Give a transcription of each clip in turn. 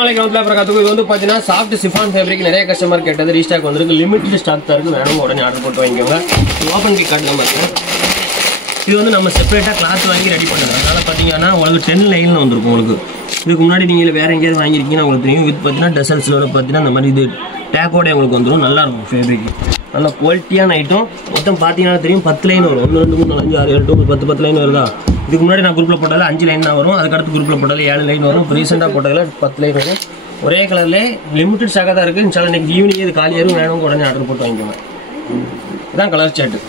இது வந்து பார்த்தீங்கன்னா சாஃப்ட் சிஃபான் ஃபேப்ரிக் நிறைய கஸ்டமர் கேட்டது ரீஸ்டாக் வந்திருக்கு. லிமிட்டட் ஸ்டாக் தான் இருக்குது. வேணும் உடனே ஆர்டர் போட்டு வாங்கிக்கோங்க. ஓப்பன் பிக் கார்டு நம்ம இது வந்து நம்ம செப்பரேட்டாக கிளாத் வாங்கி ரெடி பண்ணுறோம். அதனால் பார்த்தீங்கன்னா உங்களுக்கு 10 லைனில் வந்துருக்கும். உங்களுக்கு இதுக்கு முன்னாடி நீங்கள் வேறு எங்கேயாவது வாங்கியிருக்கீங்கன்னா உங்களுக்கு தெரியும். இது பார்த்தீங்கன்னா டெசல்ஸோட பார்த்தீங்கன்னா இந்த மாதிரி இது டேக்கோட உங்களுக்கு வந்துடும். நல்லாயிருக்கும் ஃபேப்ரிக், நல்ல குவாலிட்டியான ஐட்டம். மொத்தம் பார்த்தீங்கன்னா தெரியும் 10 லைன் வரும். 1 2 3 4 5 6 7 10 லைன் வருதா? இதுக்கு முன்னாடி நான் குரூப்பில் போட்டாலும் 5 லைன் தான் வரும். அதுக்கடுத்து குரூப்பில் போட்டாலும் 7 லைன் வரும். இப்போ ரீசெண்டாக போட்டதில் 10 லைன் வரும். ஒரே கலர்லேயே லிமிட்டட் ஸ்டாக்காக தான் இருக்குது. இன்ஷால்லா இன்னைக்கு ஈவினிங் இது காலியாரும் வேணும் உடனே ஆர்டர் போட்டு வாங்கிக்கோங்க. இதுதான் கலர் சார்ட்டு.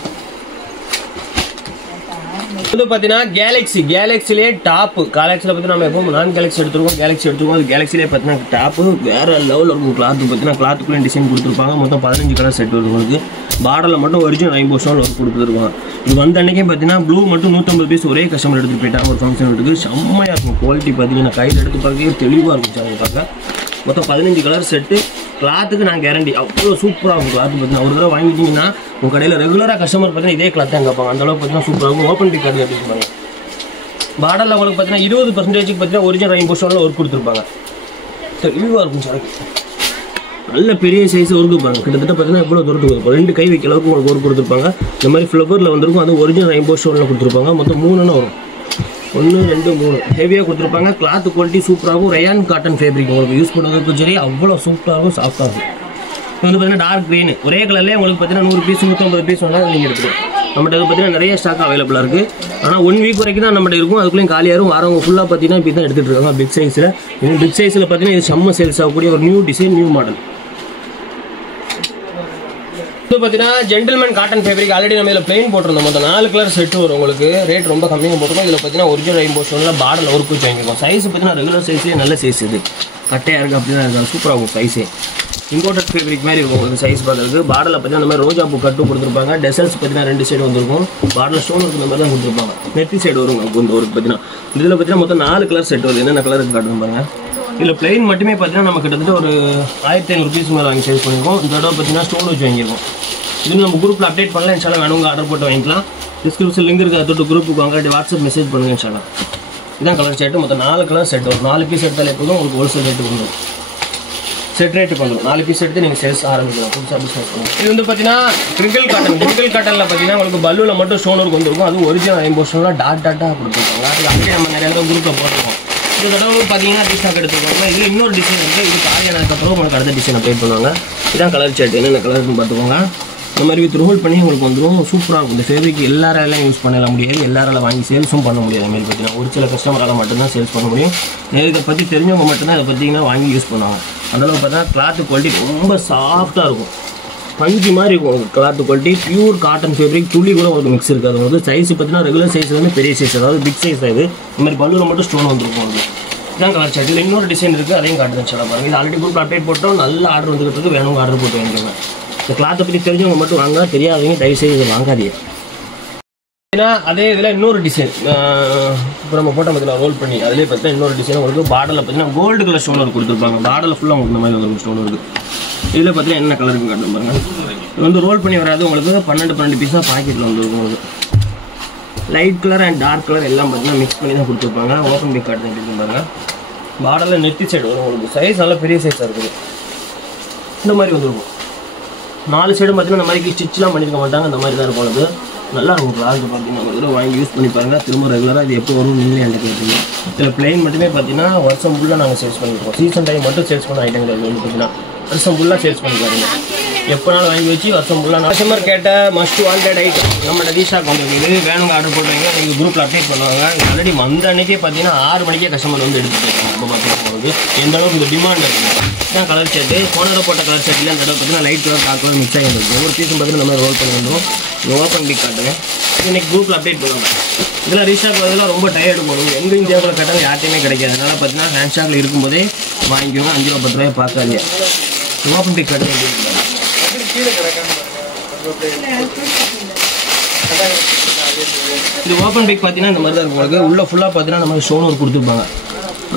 இது பார்த்தீங்கன்னா கேலக்ஸிலே டாப்பு. கேலக்ஸியில் பார்த்தீங்கன்னா நம்ம எப்போ நான் கேலக்ஸி எடுத்துருக்கோம். அது கேலக்ஸிலே பார்த்தீங்கன்னா டாப்பு வேறு லெவலில் இருக்கும். கிளாத்து பார்த்தீங்கன்னா கிளாத்துக்குள்ளே டிசைன் கொடுத்துருப்பாங்க. மொத்தம் 15 கலர் செட் வருது. உங்களுக்கு பார்டரில் மட்டும் ஒரிஜினல் ரெயின்போ ஸ்டோன் ஒர்க் கொடுத்துருவாங்க. இது வந்த அன்றைக்கே பார்த்தீங்கன்னா ப்ளூ மட்டும் 150 பீஸ் ஒரே கஸ்டமர் எடுத்துகிட்டு போயிட்டாங்க. ஒரு ஃபங்க்ஷன் எடுத்துக்கு செம்மையாக இருக்கும். குவாலிட்டி பார்த்தீங்கன்னா கையில் எடுத்து பார்க்க தெளிவாக இருக்கும். சார் பார்க்க மொத்தம் 15 கலர் செட்டு. கிளாத்துக்கு நான் கேரண்டி அவ்வளோ சூப்பராக இருக்கும். கிளாத்து பார்த்தீங்கன்னா ஒரு தடவை வாங்கிட்டீங்கன்னா உங்கள் கடையில் ரெகுலராக கஸ்டமர் பார்த்தீங்கன்னா இதே கிளாத் தான் கேட்பாங்க. அந்தளவுக்கு பார்த்தீங்கன்னா சூப்பராக இருக்கும். ஓப்பன் பிக் கார்டு எடுத்துருப்பாங்க. பார்டரில் உங்களுக்கு பார்த்தீங்கன்னா 20% பார்த்தீங்கன்னா ஒரிஜினல் ரெயின்போ ஸ்டோனில் ஒர்க் கொடுத்துருப்பாங்க. தெளிவாக இருக்கும் சார். நல்ல பெரிய சைஸ் ஒர்க்கு பாருங்கள். கிட்டத்தட்ட பார்த்தீங்கன்னா எவ்வளோ தூரத்துக்கு இருக்கும். 2 கை வைக்க அளவுக்கு உங்களுக்கு ஒர்க் கொடுத்துருப்பாங்க. இந்த மாதிரி ஃப்ளவரில் வந்துருக்கும். அது ஒரிஜினல் ரெயின்போ ஸ்டோனில் கொடுத்துருப்பாங்க. மொத்தம் 3 வரும். 1 2 3 ஹெவியாக கொடுத்துருப்பாங்க. கிளாத் குவாலிட்டி சூப்பராகவும் ரயான் காட்டன் ஃபேப்ரிக் உங்களுக்கு யூஸ் பண்ணுறதுக்கும் சரி அவ்வளோ சூப்பராகவும் சாஃப்டாக இருக்கும். இது வந்து பார்த்தீங்கன்னா டார்க் க்ரீன் ஒரே கலர்லேயே உங்களுக்கு பார்த்தீங்கன்னா 100 பீஸ் 150 பீஸ் வேணாலும் நீங்கள் எடுத்துக்கலாம். நம்மகிட்ட பார்த்தீங்கன்னா நிறைய ஸ்டாக் அவைலபிளாக இருக்குது. ஆனால் 1 வீக் வரைக்கும் தான் நம்மகிட்ட இருக்கும். அதுக்குள்ளேயும் காலியாரும் வரவங்க ஃபுல்லாக பார்த்தீங்கன்னா இப்போ தான் எடுத்துகிட்டு இருக்காங்க பிக் சைஸில். இது பிக் சைஸில் பார்த்தீங்கன்னா இது செம்ம சேல்ஸ் ஆகக்கூடிய ஒரு நியூ டிசைன் நியூ மாடல். இது பார்த்தீங்கன்னா ஜென்டில்மேன் காட்டன் ஃபேப்ரிக். ஆல்ரெடி நம்ம இதில் பிளைன் போட்டிருந்தோம். மொத்தம் 4 கலர் செட்டு வரும். உங்களுக்கு ரேட் ரொம்ப கம்மியாக போட்டிருக்கோம். இதில் பார்த்தீங்கன்னா ஒரிஜினல் ரெயின்போ ஸ்டோனில் பார்டரில் ஒர்க் வச்சு வாங்கிருக்கோம். சைஸ் பார்த்தீங்கன்னா ரெகுலர் சைஸ்லேயே நல்ல சைஸ். இது கட்டையாக இருக்குது அப்படி தான் இருக்கும். சூப்பராக இருக்கும் சைஸே. இம்போர்ட்டட் ஃபேப்ரிக் மாதிரி இருக்கும் உங்களுக்கு சைஸ் பார்க்குறதுக்கு. பார்டரில் பார்த்தீங்கன்னா இந்த மாதிரி ரோஜா பூ கட்டும் கொடுத்துருப்பாங்க. டெசல்ஸ் பார்த்தீங்கன்னா 2 சைடு வந்துருக்கும். பார்டர் ஸ்டோன் இருக்கிற மாதிரி தான் கொடுத்துருப்பாங்க. நெத்தி சைடு வரும் உங்களுக்கு ஒரு பார்த்தீங்கன்னா. இதில் பார்த்தீங்கன்னா மொத்தம் 4 கலர் செட் வருது. என்னென்ன கலருக்கு காட்டுங்க பாருங்கள். இதில் பிளைன் மட்டுமே பார்த்தீங்கன்னா நம்ம கிட்டத்தட்ட ஒரு 1500 பீஸ் மேலே வாங்கி சேல்ஸ் பண்ணியிருக்கோம். இந்த தடவை பார்த்தீங்கன்னா ஸ்டோன் வச்சு வாங்கியிருக்கோம். இது நம்ம குரூப்பில் அப்டேட் பண்ணலாம். இன்ஷால்லா வேணுங்க ஆர்டர் போட்டு வாங்கிக்கலாம். டிஸ்கிரிப்ஷன் லிங்க் இருக்குது. அதோட குரூப்புக்கு வாங்க. வாட்ஸ்அப் மெசேஜ் பண்ணுங்கள். இன்ஷால்லா இதான் கலர் செட்டு. மொத்தம் 4 கலர் செட் வரும். 4 பீஸ் எடுத்தாலே போதும் உங்களுக்கு ஹோல்சேல் ரேட்டு வந்துடும். செட் ரேட்டுக்கு வந்துடும். 4 பீஸ் எடுத்து நீங்கள் சேல்ஸ் ஆரம்பிக்கலாம். புதுசாக பிஸ்னஸ் பண்ணுங்கள். இது வந்து பார்த்தீங்கன்னா கிரிக்கல் காட்டனில் பார்த்தீங்கன்னா உங்களுக்கு பல்லுவில் மட்டும் ஸ்டோன் ஒர்க் வந்துருக்கும். அது ஒரிஜினல் ரெயின்போ ஸ்டோனில் டாட்டாக கொடுத்துருக்காங்க. அது அப்படியே நம்ம நிறைய தடவை குரூப்பில் போட்டுருக்கோம். இந்த தடவை பார்த்தீங்கன்னா ரீஸ்டாக் எடுத்துருக்காங்க. இதில் இன்னொரு டிசைன் இருக்குது. இது காலியானதுக்கப்புறம் உங்களுக்கு அடுத்த டிசைன் அப்டேட் பண்ணுவாங்க. இதான் கலர் செட். என்னென்ன கலர்னு பார்த்துக்கோங்க. இந்த மாதிரி வித் ரோல் பண்ணி உங்களுக்கு வந்துடும். சூப்பராக இருக்கும். இந்த ஃபேப்ரிக் எல்லாராலையும் யூஸ் பண்ண முடியாது. எல்லாரால வாங்கி சேல்ஸும் பண்ண முடியாது. மாதிரி பார்த்தீங்கன்னா ஒரு சில கஸ்டமரால் மட்டும்தான் சேல்ஸ் பண்ண முடியும். இதை பற்றி தெரிஞ்சவங்க மட்டும்தான் இதை பார்த்தீங்கன்னா வாங்கி யூஸ் பண்ணுவாங்க. அந்தளவு பார்த்தீங்கன்னா கிளாத்து குவாலிட்டி ரொம்ப சாஃப்டாக இருக்கும். பஞ்சு மாதிரி இருக்கும் உங்களுக்கு cloth quality. Pure cotton fabric. துளி கூட ஒரு மிக்ஸ் இருக்காது. உங்களுக்கு சைஸ் பார்த்தீங்கன்னா ரெகுலர் சைஸ் வந்து பெரிய சைஸ், அதாவது பிக் சைஸ் தான். இது இந்த மாதிரி பல்லுவில் மட்டும் ஸ்டோன் வந்துருக்கும். உங்களுக்கு இதான் கலர் சார்ட். இதில் இன்னொரு டிசைன் இருக்குது. அதையும் காட்டுறேன். சொல்ல பாருங்கள். இது ஆல்ரெடி குரூப் அப்டேட் போட்டோம். நல்ல ஆர்டர் வந்துகிட்டு இருக்குது. வேணுங்க ஆர்டர் போட்டு வாங்கிக்கோங்க. இந்த கிளாத்தை பற்றி தெரிஞ்சவங்க மட்டும் வாங்க. தெரியாதவங்க தயவுசெய்து இதை வாங்காதீங்க. ஏன்னா அதே இதில் இன்னொரு டிசைன் இப்போ நம்ம போட்ட பார்த்தீங்கன்னா ரோல் பண்ணி அதிலே பார்த்தீங்கன்னா இன்னொரு டிசைன் உங்களுக்கு பார்டரில் பார்த்தீங்கன்னா கோல்டு கலர் ஸ்டோன் ஒர்க் கொடுத்துருப்பாங்க. பார்டரில் ஃபுல்லாக உங்களுக்கு இந்த மாதிரி ஒரு ஸ்டோன் இருக்குது. இதில் பார்த்தீங்கன்னா என்ன கலருக்கு காட்டும் பாருங்கள். இது வந்து ரோல் பண்ணி வராது. உங்களுக்கு 12 பீஸாக பாக்கெட்டில் வந்துருக்கும். உங்களுக்கு light colour and dark colour எல்லாம் பார்த்தீங்கன்னா மிக்ஸ் பண்ணி தான் கொடுத்துருப்பாங்க. ஓப்பன் பிக் கார்டு தான் பாருங்கள். பார்டரில் நெத்தி சைடு வரும். உங்களுக்கு சைஸ் நல்லா பெரிய சைஸாக இருக்குது. இந்த மாதிரி வந்துருக்கும். 4 சைடும் பார்த்தீங்கன்னா இந்த மாதிரி ஸ்டிச்லாம் பண்ணியிருக்க மாட்டாங்க. அந்த மாதிரி தான் இருக்கும். அது நல்லா இருக்கும். கிளாஸ் பார்த்தீங்கன்னா ஒரு தடவை வாங்கி யூஸ் பண்ணி பாருங்கள். திரும்ப ரெகுலராக இது எப்போ வரும் நீங்களே என்கிட்ட கேட்பீங்க. இதில் பிளைன் மட்டுமே பார்த்தீங்கன்னா வருஷம் ஃபுல்லாக நாங்கள் சேல்ஸ் பண்ணியிருக்கோம். சீசன் டைம் மட்டும் சேல்ஸ் பண்ண ஐட்டம் கிடையாது. வந்து பார்த்தீங்கன்னா வருஷம் ஃபுல்லாக சேல்ஸ் பண்ணி பாருங்க. எப்போனாலும் வாங்கி வச்சு வருஷம் ஃபுல்லாக கஸ்டமர் கேட்ட மஸ்ட் வாண்டட் ஐட்டம் நம்மளோட ரீஸ்டாக் வந்துருக்குது. வேணுங்க ஆர்டர் போட்டுருங்க. நீங்கள் குரூப்பில் அப்டேட் பண்ணுவாங்க. ஆல்ரெடி வந்த அன்றைக்கே பார்த்தீங்கன்னா 6 மணிக்கே கஸ்டமர் வந்து எடுத்துகிட்டு இருக்காங்க. அப்போ பார்த்தீங்கன்னா போகுது எந்த அளவுக்கு இந்த டிமாண்ட் இருக்குது. தான் கலர் செட்டு. போனதை போட்ட கலர் செட்டில் அந்த தடவை பார்த்தீங்கன்னா light colour dark colour mix ஆகி வந்துருக்கும். ஒவ்வொரு பீஸும் பார்த்தீங்கன்னா நம்ம ரோல் பண்ணி வந்துடும். ஓப்பன் பிக் காட்டுங்க. இன்றைக்கி குரூப்பில் அப்டேட் பண்ணுவாங்க. இதெல்லாம் ரீஸ்டாக் வரதுலாம் ரொம்ப டயர்டு போகணும். எங்கே இந்தியாவில் கேட்டாலும் யார்ட்டையுமே கிடைக்காது. அதனால் பார்த்தீங்கன்னா ஹேண்ட் ஸ்டாக்கில் இருக்கும்போதே வாங்கிக்கோங்க. 5 ரூபா 10 ரூபாய் பார்க்காதீங்க. ஓப்பன் பிக் காட்டுங்க. இது ஓப்பன் பிக் பார்த்தீங்கன்னா இந்த மாதிரி தான் இருக்கும். உங்களுக்கு உள்ள ஃபுல்லாக பார்த்தீங்கன்னா நம்ம ஸ்டோன் ஒர்க் கொடுத்துருப்பாங்க.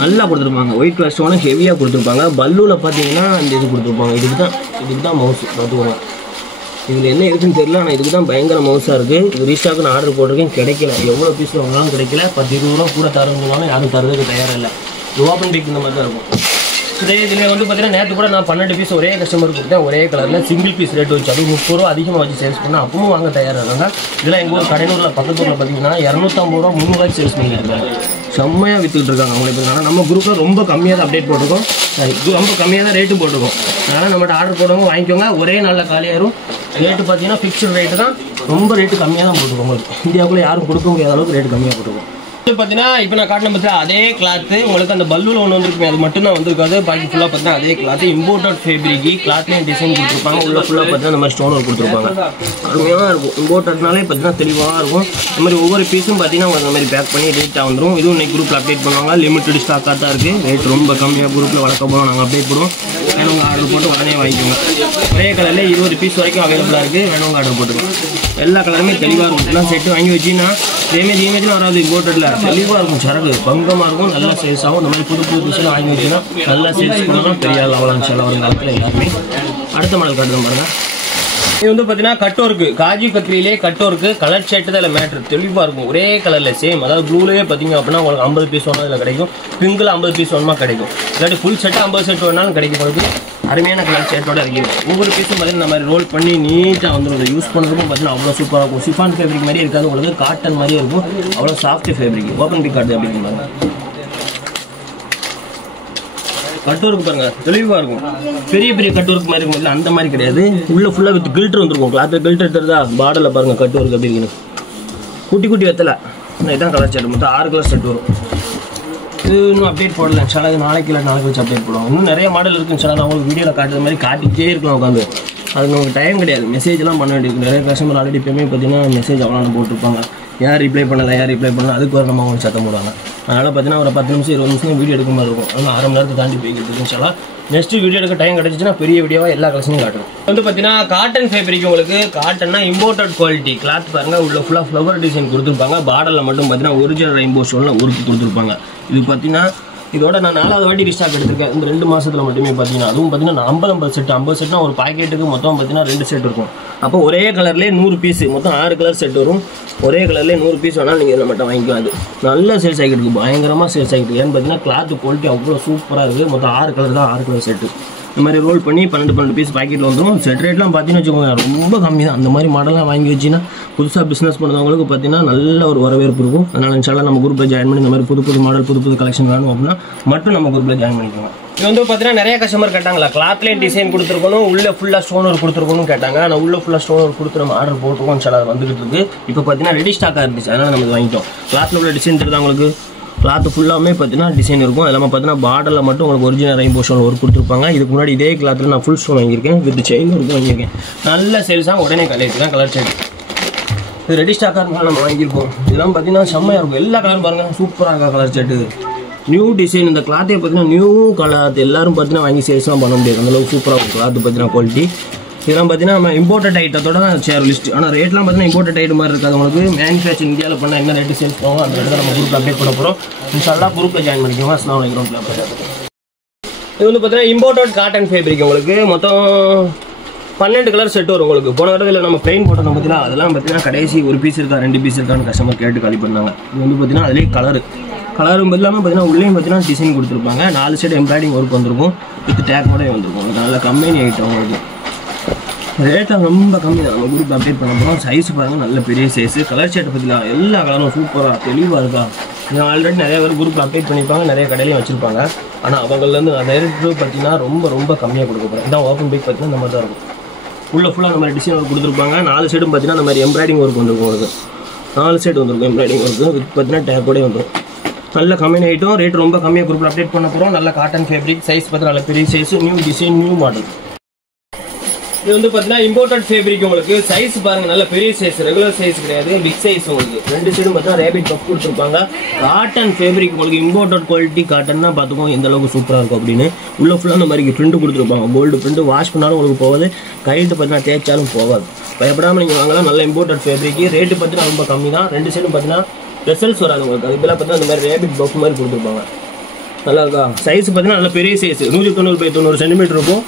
நல்லா கொடுத்துருப்பாங்க. ஒயிட் கலர் ஸ்டோனும் ஹெவியாக கொடுத்துருப்பாங்க. பல்லுவில் பார்த்தீங்கன்னா இந்த இது கொடுத்துருப்பாங்க. இதுக்கு தான் மவுஸ் பார்த்துக்கோங்க. இதில் என்ன இருக்குன்னு தெரியல. ஆனால் இதுக்கு தான் பயங்கர மவுஸாக இருக்குது. இது ரீஸ்டாக்கு நான் ஆர்டர் போட்டிருக்கேன். கிடைக்கல. எவ்வளோ பீஸ் வாங்கினாலும் கிடைக்கல. 10-20 ரூபா கூட தரணும்னாலும் யாரும் தரதுக்கு தயாராக இல்லை. இது ஓப்பன் பிக் இந்த மாதிரி தான் இருக்கும். இதே இதில் வந்து பார்த்தீங்கன்னா நேற்று கூட நான் 12 பீஸ் ஒரே கஸ்டமருக்கு கொடுத்தேன், ஒரே கலரில் சிங்கிள் பீஸ் ரேட் வச்சு, அது 30 ரூபா அதிகமாக வச்சு சேல்ஸ் பண்ணால் அப்பவும் வாங்க தயாராக. இதெல்லாம் எங்கள் ஊர் கடையூரில் பக்கத்தூரில் பார்த்தீங்கன்னா 250 ரூபா 300 ரூபாய்க்கு சேல்ஸ் பண்ணியிருக்காங்க. செம்மையாக விற்றுக்கிட்டு இருக்காங்க அவங்களுக்கு. அதனால் நம்ம குரூப்பில் ரொம்ப கம்மியாக தான் அப்டேட் போட்டிருக்கோம், ரொம்ப கம்மியாக தான் ரேட்டு போட்டிருக்கோம். அதனால் நம்மகிட்ட ஆர்டர் போடுறவங்க வாங்கிக்கோங்க, ஒரே நாளில் காலியாயிரும். ரேட்டு பார்த்தீங்கன்னா ஃபிக்ஸ்டு ரேட்டு தான், ரொம்ப ரேட்டு கம்மியாக தான் போட்டுருக்கோம். உங்களுக்கு இந்தியாவுக்குள்ளே யாரும் கொடுக்க முடியாத அளவுக்கு ரேட்டு கம்மியாக போட்டுருக்கோம். பார்த்தீங்கன்னா இப்போ நான் காட்டின பார்த்தீங்கன்னா அதே கிளாத்து உங்களுக்கு அந்த பல்லுவில் ஒன்று வந்துருக்குமே, அது மட்டும் தான் வந்திருக்காது. பாக்கி ஃபுல்லாக பார்த்தீங்கன்னா அதே கிளாத்து இம்போர்ட்டட் ஃபேப்ரிக், கிளாத்லேயும் டிசைன் கொடுத்துருப்பாங்க. உள்ள ஃபுல்லாக பார்த்தீங்கன்னா இந்த மாதிரி ஸ்டோன் ஒர்க் கொடுத்துருப்பாங்க. அருமையாக இருக்கும். இம்போர்ட்டட்னாலே பார்த்தீங்கன்னா தெளிவாக இருக்கும். இந்த மாதிரி ஒவ்வொரு பீஸும் பார்த்தீங்கன்னா உங்களுக்கு இந்த மாதிரி பேக் பண்ணி ரேட்டாக வந்துடும். இதுவும் இன்னைக்கு குரூப்பில் அப்டேட் பண்ணுவாங்க. லிமிட்டட் ஸ்டாக்காக தான் இருக்குது. ரேட் ரொம்ப கம்மியாக குரூப்பில் வழக்கம் போகிறோம், நாங்கள் அப்டேட் பண்ணுவோம். வேணுங்க ஆர்டர் போட்டு உடனே வாங்கிக்கோங்க. ஒரே கலரில் 20 பீஸ் வரைக்கும் அவைலபிளாக இருக்குது. வேணுங்க ஆர்டர் போட்டுக்கலாம். எல்லா கலருமே தெளிவாக இருக்கும். எல்லாம் செட்டு வாங்கி வச்சிங்கன்னா இமேஜ்லாம் வராது. இம்போர்ட்டடில் தெளிவாக இருக்கும், சரகு பங்கமாக இருக்கும், நல்லா சேல்ஸ் ஆகும். இந்த மாதிரி புது புது பீஸ்லாம் வாங்கி வச்சுன்னா நல்லா சேல்ஸ் பண்ணணும். பெரிய லெவலாக சொல்ல வரும் காலத்தில் எல்லாருமே. அடுத்த மாடல் காட்டுதான் பாருங்கள். இது வந்து பார்த்தீங்கன்னா கட் ஒர்க்கு, காஜி கத்திரியிலே கட் ஒர்க்கு, கலர் ஷர்ட்டு தான் இல்லை மேட்ரு தெளிவாக இருக்கும். ஒரே கலரில் சேம், அதாவது ப்ளூலேயே பார்த்தீங்க அப்படின்னா உங்களுக்கு 50 பீஸ் வேணால் இதில் கிடைக்கும். பிங்கில் 50 பீஸ் வேணுமா கிடைக்கும். இல்லாட்டி ஃபுல் செட்டு 50 செட் வேணாலும் கிடைக்கும். உங்களுக்கு அருமையான கலர் ஷர்ட்டோட இருக்குது. ஒவ்வொரு பீஸும் பார்த்தீங்கன்னா இந்த மாதிரி ரோல் பண்ணி நீட்டாக வந்துடும். யூஸ் பண்ணுறதுக்கும் பார்த்தீங்கன்னா அவ்வளோ சூப்பராக இருக்கும். சிஃபான் ஃபேப்ரிக் மாதிரி இருக்காது, உங்களுக்கு காட்டன் மாதிரியே இருக்கும். அவ்வளோ soft fabric. Open pick card அப்படிங்கிறாங்க. கட் ஒர்க் பாருங்க, தெளிவாக இருக்கும். பெரிய பெரிய கட் ஒர்க் மாதிரி இருக்கும், அந்த மாதிரி கிடையாது. உள்ள ஃபுல்லாக வித் கில்டர் வந்துருக்கும். கிளாத்தில் கில்டர் எடுத்துருதா பாடலில் பாருங்கள் கட் ஒர்க் அப்படி இருக்குன்னு. குட்டி குட்டி வெத்தலை இதான் கலர் செட். மொத்தம் 6 கலர் செட் வரும். இது இன்னும் அப்டேட் போடல. இன்ஷால்லா இது நாளைக்கு வச்சு அப்டேட் போடுவோம். இன்னும் நிறைய மாடல் இருக்குது. இன்ஷால்லா நான் உங்களுக்கு வீடியோவில் காட்டுற மாதிரி காட்டிக்கிட்டே இருக்கலாம் உட்காந்து. அதுக்கு நமக்கு டைம் கிடையாது. மெசேஜ்லாம் பண்ண வேண்டியது. நிறைய கஸ்டமர் ஆல்ரெடி எப்பயுமே பார்த்தீங்கன்னா மெசேஜ் அவ்வளோ போட்டிருப்பாங்க. யார் ரிப்ளை பண்ணல அதுக்கு வர நம்ம அவங்க சத்தம் போடுவாங்க. அதனால் பார்த்தீங்கன்னா ஒரு 10 நிமிஷம் 20 நிமிஷம் வீடியோ எடுக்க மாதிரி இருக்கும். ஆனால் 1/2 மணி நேரத்தை தாண்டி போய்கிட்டு இன்ஷால்லா. நெக்ஸ்ட் வீடியோ எடுக்க டைம் கிடச்சிச்சுன்னா பெரிய வீடியோவாக எல்லா கலெக்ஷனும் காட்டுறோம். வந்து பார்த்தீங்கன்னா காட்டன் ஃபேப்ரிக், உங்களுக்கு காட்டன்னா இம்போர்ட்டட் குவாலிட்டி கிளாத் பாருங்கள். உள்ள ஃபுல்லாக ஃப்ளவர் டிசைன் கொடுத்துருப்பாங்க. பார்டரில் மட்டும் பார்த்தீங்கன்னா ஒரிஜினல் ரெயின்போ ஸ்டோனில் ஒர்க் கொடுத்துருப்பாங்க. இது பார்த்தீங்கன்னா இதோட நான் 4வது வாட்டி ரீஸ்டாக் எடுத்திருக்கேன் இந்த 2 மாதத்தில் மட்டுமே. பார்த்தீங்கன்னா அதுவும் பார்த்தீங்கன்னா 50 செட்னா ஒரு பாக்கெட்டுக்கு மொத்தம் பார்த்தீங்கன்னா 2 செட் இருக்கும். அப்போ ஒரே கலர்லேயே 100 பீஸ், மொத்தம் 6 கலர் செட் வரும். ஒரே கலர்லேயே 100 பீஸ் வேணால் நீங்கள் இதில் மட்டும் வாங்கிக்கலாம். அது நல்ல சேல்ஸ் ஆகிட்டு இருக்குது, பயங்கரமாக சேல்ஸ் ஆகிட்டு இருக்குது. ஏன்னு பார்த்தீங்கன்னா கிளாத் குவாலிட்டி அவ்வளோ சூப்பராக இருக்குது. மொத்தம் 6 கலர் தான், 6 கலர் செட்டு. இந்த மாதிரி ரோல் பண்ணி 12 பீஸ் பாக்கெட்டில் வந்துடும். செட் ரேட்லாம் பார்த்தீங்கன்னு வச்சுக்கோங்க ரொம்ப கம்மி தான். அந்த மாதிரி மாடலாம் வாங்கி வச்சுன்னா புதுசாக பிஸ்னஸ் பண்ணுறவங்களுக்கு பார்த்தீங்கன்னா நல்ல ஒரு வரவேற்பு இருக்கும். அதனால் இன்ஷால்லா நம்ம குரூப்பில் ஜாயின் பண்ணி இந்த மாதிரி புது மாடல் புது கலெக்ஷன் வேணும் அப்படின்னா மட்டும் நம்ம குரூப்பில் ஜாயின் பண்ணிக்கலாம். இது வந்து பார்த்தீங்கன்னா நிறைய கஸ்டமர் கேட்டாங்களா, கிளாத்லேயே டிசைன் கொடுத்துருக்கணும், உள்ளே ஃபுல்லாக ஸ்டோன் ஒர்க் கொடுத்துருக்கணும் கேட்டாங்க. நான் உள்ளே ஃபுல்லாக ஸ்டோன் ஒர்க் கொடுத்து நம்ம ஆர்டர் போட்டுருக்கோம். இன்ஷால்லா அது வந்துகிட்டு இருக்குது. இப்போ பார்த்தீங்கன்னா ரெடி ஸ்டாக்காக இருந்துச்சு, அதனால் நம்ம வாங்கிட்டோம். கிளாத்தில் உள்ள டிசைன் தெரியுது உங்களுக்கு. கிளாத்து ஃபுல்லாமே பார்த்தீங்கன்னா டிசைன் இருக்கும். அது இல்லாமல் பார்த்தீங்கன்னா பார்டரில் மட்டும் உங்களுக்கு ஒரிஜினல் ரெயின்போ ஸ்டோன் ஒர்க் கொடுத்துருப்பாங்க. இதுக்கு முன்னாடி இதே கிளாத்தில் நான் ஃபுல் ஸ்டோன் வாங்கியிருக்கேன், வித் செயின் ஒர்க் வாங்கியிருக்கேன். நல்ல சேல்ஸாக உடனே கலெக்ட் தான் கலர் செட். இது ரெடி ஸ்டாக்காக இருந்தாலும் நம்ம வாங்கியிருப்போம். இதெல்லாம் பார்த்தீங்கன்னா செம்மையாக இருக்கும். எல்லா கலரும் பாருங்கள் சூப்பராக இருக்கா கலர் செட்டு. New design. இந்த கிளாத்தே பார்த்தீங்கன்னா நியூ கலர். எல்லாரும் பார்த்தீங்கன்னா வாங்கி சேல்ஸ்லாம் பண்ண முடியாது, அந்தளவுக்கு சூப்பராக இருக்கும் கிளாத்து பார்த்தீங்கன்னா குவாலிட்டி. இதெல்லாம் பார்த்தீங்கன்னா நம்ம இம்போர்ட்டட் ஐட்டத்தோட தான் சேர் லிஸ்ட். ஆனால் ரேட்லாம் பார்த்தீங்கன்னா இம்போர்ட்டட் ஐட்டம் மாதிரி இருக்காது. உங்களுக்கு மேனுஃபேக்சரிங் இந்தியாவில் பண்ணால் என்ன ரேட்டு சேல்ஸ் பண்ணுவோம் அந்த ரேட்டு தான் நம்ம குரூப்பில் அப்டேட் பண்ண போகிறோம். இன்ஷால்லா குரூப்பில் ஜாயின் பண்ணிக்கோங்க. அஸ்ஸலாமு அலைக்கும். இது வந்து பார்த்தீங்கன்னா இம்போர்ட்டட் காட்டன் ஃபேப்ரிக். உங்களுக்கு மொத்தம் 12 கலர் செட் வரும். உங்களுக்கு போன இடத்துல நம்ம பிளைன் போட்டோம் பார்த்தீங்கன்னா அதெல்லாம் பார்த்தீங்கன்னா கடைசி 1 பீஸ் இருக்கா 2 பீஸ் இருக்கான்னு கஸ்டமர் கேட்டு காலி பண்ணாங்க. இது வந்து பார்த்தீங்கன்னா அதிலே கலரும் இல்லாமல் பார்த்தீங்கன்னா உள்ளேயும் பார்த்தீங்கன்னா டிசைன் கொடுத்துருப்பாங்க. 4 செட் எம்ப்ராய்டிங் ஒர்க் வந்திருக்கும், வித் டேக் கூட வந்திருக்கும். நல்ல கம்பெனி ஐட்டம். உங்களுக்கு ரேட்லாம் ரொம்ப கம்மி தான். நம்ம குரூப் அப்டேட் பண்ண போகிறோம். சைஸ் பாருங்கள் நல்ல பெரிய சைஸு. கலர் ஷர்ட் பற்றிலாம் எல்லா கலரும் சூப்பராக தெளிவாக இருக்கா. நான் ஆல்ரெடி நிறைய பேர் குரூப் அப்டேட் பண்ணியிருப்பாங்க, நிறைய கடையிலையும் வச்சுருப்பாங்க. ஆனால் அவங்கள்லேருந்து ரேட்டு பார்த்தீங்கன்னா ரொம்ப கம்மியாக கொடுக்க போகிறேன். இதான் ஓப்பன் பைக் பார்த்தீங்கன்னா இந்த மாதிரி தான் இருக்கும். உள்ள ஃபுல்லாக அந்த மாதிரி டிசைன் ஒர்க் கொடுத்துருப்பாங்க. 4 சைடும் பார்த்தீங்கன்னா அந்த மாதிரி எம்ப்ராய்டிங் ஒர்க் வந்துருக்கும். உங்களுக்கு 4 சைடு வந்துருக்கும் எம்ப்ராய்டிங் ஒர்க்கு, வித் பார்த்தீங்கன்னா டேக்கோடே வந்துடும். நல்ல கம்மி ஐட்டம். ரேட் ரொம்ப கம்மியாக குரூப்பில் அப்டேட் பண்ண போகிறோம். நல்ல காட்டன் ஃபேப்ரிக். சைஸ் பார்த்தா நல்ல பெரிய size, new design, new model. இது வந்து பார்த்தீங்கன்னா இம்போர்ட்டட் ஃபேப்ரிக். உங்களுக்கு சைஸ் பாருங்கள் நல்ல பெரிய சைஸ், ரெகுலர் சைஸ் கிடையாது, பிக் சைஸ். உங்களுக்கு 2 சைடும் பார்த்தீங்கன்னா ரேபிட் பஃப் கொடுத்துருப்பாங்க. Cotton fabric. உங்களுக்கு இம்போர்ட்டட் குவாலிட்டி காட்டன்னா பார்த்துக்கோங்க எந்த அளவுக்கு சூப்பராக இருக்கும் அப்படின்னு. உள்ள ஃபுல்லாக அந்த மாதிரி பிரிண்ட் கொடுத்துருப்பாங்க. Gold print. வாஷ் பண்ணாலும் உங்களுக்கு போகாது, கைட்டு பார்த்தீங்கன்னா தேய்ச்சாலும் போகாது. பயப்படாமல் நீங்கள் வாங்கலாம். நல்ல இம்போர்ட்டட் ஃபேப்ரிக். ரேட்டு பார்த்தீங்கன்னா ரொம்ப கம்மி தான். 2 சைடும் பார்த்தீங்கன்னா ரிசல்ட்ஸ் வராது உங்களுக்கு. அது இதெல்லாம் பார்த்தீங்கன்னா அந்த மாதிரி ரேபிட் பஃப் மாதிரி கொடுத்துருப்பாங்க. நல்லா இருக்கா. சைஸ் பார்த்தீங்கன்னா நல்ல பெரிய சைஸ், 190 by 90 சென்டிமீட்டர் இருக்கும்.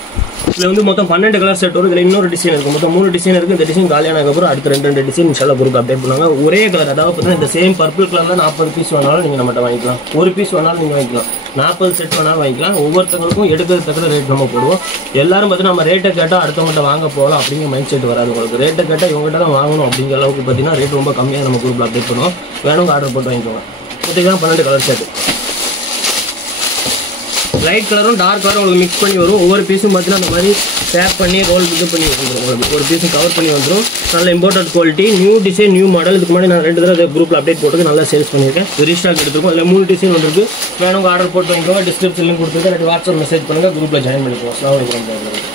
இதில் வந்து மொத்தம் 12 கலர் செட் வரும். இதில் இன்னொரு டிசைன் இருக்குது. மொத்தம் 3 டிசைன் இருக்குது. இந்த டிசைன் காலியானதுக்கப்புறம் அடுத்த 2 டிசைன் இன்ஷால்லா குரூப் அப்டேட் பண்ணுவாங்க. ஒரே கலர், அதாவது பார்த்தீங்கன்னா இந்த சேம் பர்பிள் கலரில் 40 பீஸ் வேணாலும் நீங்கள் நம்மகிட்ட வாங்கிக்கலாம். ஒரு பீஸ் வேணாலும் நீங்கள் வாங்கிக்கலாம். 40 செட் வேணாலும் வாங்கிக்கலாம். ஒவ்வொருத்தவங்களுக்கும் எடுக்கிறது தக்க ரேட் நம்ம போடுவோம். எல்லாரும் பார்த்தீங்கன்னா நம்ம ரேட்டை கேட்டால் அடுத்தவங்கள்ட்ட வாங்க போகலாம் அப்படிங்கிற மைண்ட் செட் வராது உங்களுக்கு. ரேட்டை கேட்டால் இவங்ககிட்ட தான் வாங்கணும் அப்படிங்கிற அளவுக்கு பார்த்தீங்கன்னா ரேட் ரொம்ப கம்மியாக நம்ம குரூப்பில் அப்டேட் பண்ணுவோம். வேணுங்க ஆர்டர் போட்டு வாங்கிக்கோங்க. பார்த்தீங்கன்னா 12 கலர் செட். லைட் கலரும் டார்க் கலரும் உங்களுக்கு மிக்ஸ் பண்ணி வரும். ஒவ்வொரு பீஸும் பார்த்தீங்கன்னா அந்த மாதிரி பேக் பண்ணி ரோல் இது பண்ணி வந்துடும். உங்களுக்கு ஒரு பீஸும் கவர் பண்ணி வந்துடும். நல்ல imported quality, new design, new model. இதுக்கு முன்னாடி நான் 2 தடவை குரூப்பில் அப்டேட் போட்டு நல்லா சேல்ஸ் பண்ணியிருக்கேன். ரீஸ்டாக் எடுத்துருக்கோம். அதில் 3 டிசைன் வந்துருக்கு. வேணுங்க ஆர்டர் போட்டு வாங்கிக்கோங்க. டிஸ்கிரிப்ஷன் லிங்க் கொடுத்துருக்கேன். வாட்ஸ்அப் மெசேஜ் பண்ணுங்கள். குரூப்பில் ஜாயின் பண்ணிக்கோங்க. அஸ்ஸலாமு அலைக்கும்.